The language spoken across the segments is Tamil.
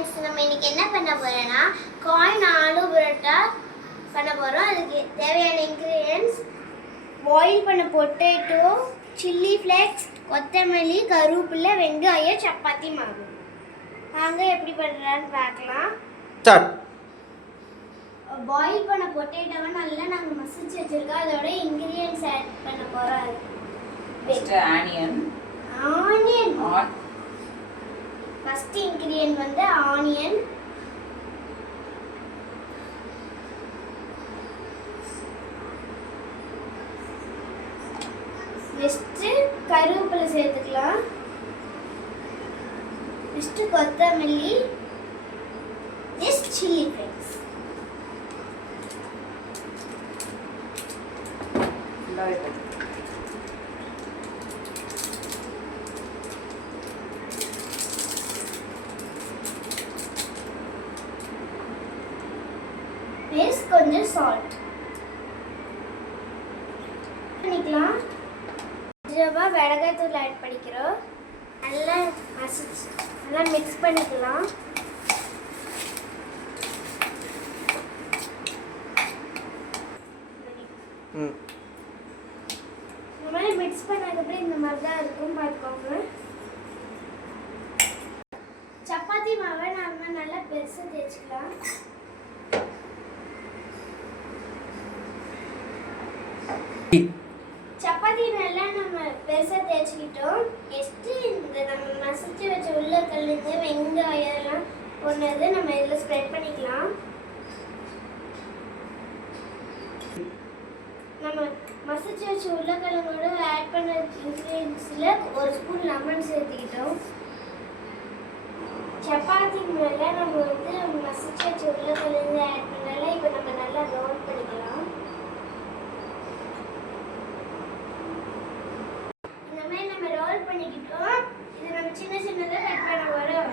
ஃப்ரெண்ட்ஸ், நம்ம இன்னைக்கு என்ன பண்ண போறோம்னா கார்ன் ஆலு பரோட்டா பண்ண போறோம். அதுக்கு தேவையான இன்கிரிடியன்ட்ஸ் பாயில் பண்ண பொட்டேட்டோ, சில்லி ஃப்ளேக்ஸ், கொத்தமல்லி, கருவேப்பிலை, வெங்காயம், சப்பாத்தி மாவு. வாங்க எப்படி பண்றான்னு பார்க்கலாம். ஸ்டார்ட். பாயில் பண்ண பொட்டேட்டோவை நல்லா நாங்கள் மசிச்சு வச்சிருக்கோம். அதோட இன்கிரிடியன்ட்ஸ் ஆட் பண்ண போறோம். ஆனியன். ஃபர்ஸ்ட் இன்கிரிடியன்ட் வந்து ஆனியன். நெக்ஸ்ட் கருவேப்பிலை சேர்த்துக்கலாம். நெக்ஸ்ட் கொத்தமல்லி. Next chilli flakes. நெக்ஸ்ட் கொஞ்சம் சால்ட் பண்ணிக்கலாம். கொஞ்சமாக மிளகாய்த்தூள் ஆட் பண்ணிக்கிறோம். நல்லா மசிச்சு நல்லா மிக்ஸ் பண்ணிக்கலாம். இந்த மாதிரி மிக்ஸ் பண்ணதுக்கப்புறம் இந்த மாதிரி தான் இருக்கும், பார்த்துக்கோங்க. சப்பாத்தி மாவை நம்ம நல்லா பெருசாக தேய்ச்சிக்கலாம். சப்பாத்தி நல்லா நம்ம பெருசாக தேய்ச்சிக்கிட்டோம். நெக்ஸ்ட்டு இந்த நம்ம மசிச்சு வச்ச உருளைக்கிழங்கு, வெங்காயம் எல்லாம் போனது நம்ம இதில் ஸ்ப்ரெட் பண்ணிக்கலாம். நம்ம மசிச்சு வச்ச உருளைக்கிழங்கோட ஆட் பண்ண இன்க்ரீடியன்ஸில் ஒரு ஸ்பூன் லெமன் சேர்த்துக்கிட்டோம். சப்பாத்தி மேலே நம்ம வந்து மசிச்சு வச்ச உருளைக்கிழங்கு ஆட் பண்ணல. இப்போ நம்ம நல்லா ரோல் பண்ணிக்கலாம். இந்த மாதிரி நம்ம ரோல் பண்ணிக்கிட்டோம். இது நம்ம சின்ன சின்னதாக கட் பண்ண வரோம்.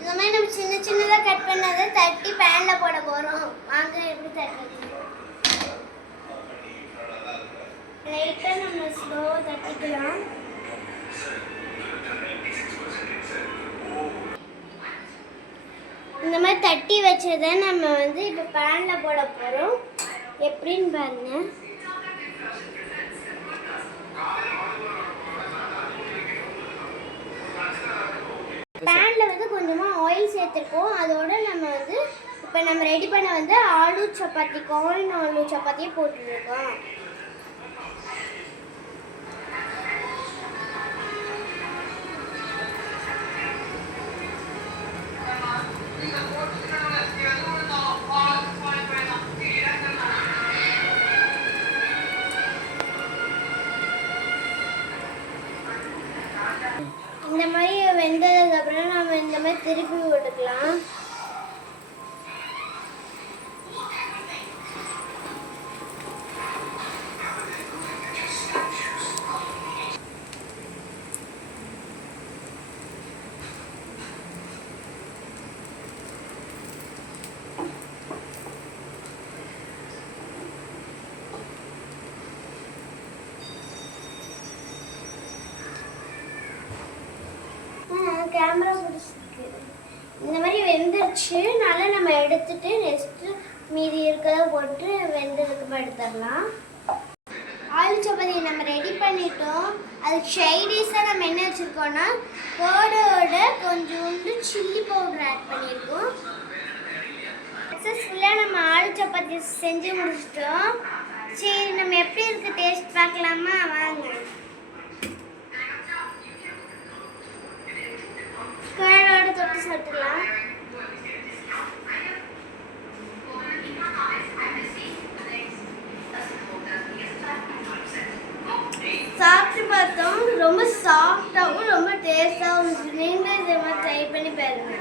இந்த மாதிரி நம்ம சின்ன சின்னதாக கட் பண்ணதை தட்டி பேனில் போட போகிறோம். வாங்க எப்படி தட்டுறது. லைட்டாக நம்ம ஸ்லோவாக தட்டிக்கலாம். இந்த மாதிரி தட்டி வச்சதை நம்ம வந்து இப்போ பேனில் போட போகிறோம். எப்படின்னு பாருங்க. பேனில் வந்து கொஞ்சமாக ஆயில் சேர்த்துருக்கோம். அதோட நம்ம வந்து இப்போ நம்ம ரெடி பண்ண வந்து ஆலு சப்பாத்தி, கார்ன் ஆலு சப்பாத்தியே போட்டுருக்கோம். இந்த மாதிரி வெந்ததுக்கு அப்புறம் நம்ம இந்த மாதிரி திருப்பி விட்டுக்கலாம். கேமரா பிடிச்சிருக்கு. இந்த மாதிரி வெந்துருச்சு. நல்லா நம்ம எடுத்துட்டு நெக்ஸ்ட்டு மீதி இருக்கிறத போட்டு வெந்ததுக்கு எடுத்துடலாம். ஆலு சப்பாத்தி நம்ம ரெடி பண்ணிட்டோம். அதுக்கு சைடிஷாக நம்ம என்ன வச்சுருக்கோம்னா கோடோட கொஞ்சோண்டு சில்லி பவுடர் ஆட் பண்ணியிருக்கோம். சக்ஸஸ்ஃபுல்லாக நம்ம ஆலு சப்பாத்தி செஞ்சு முடிச்சிட்டோம். சரி, நம்ம எப்படி இருக்குது டேஸ்ட் பார்க்கலாமா? வாங்க. கரோட தொட்டு சாப்பிடலாம். சாப்பிட்டு பார்த்தோம். ரொம்ப சாஃப்டாகவும் ரொம்ப டேஸ்டாகவும் இருந்துச்சு. நீங்களும் இதை மாதிரி ட்ரை பண்ணி பாருங்க.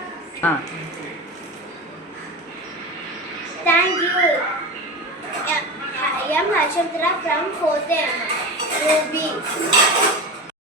Thank you. I am Ashantara from 4th Ruby.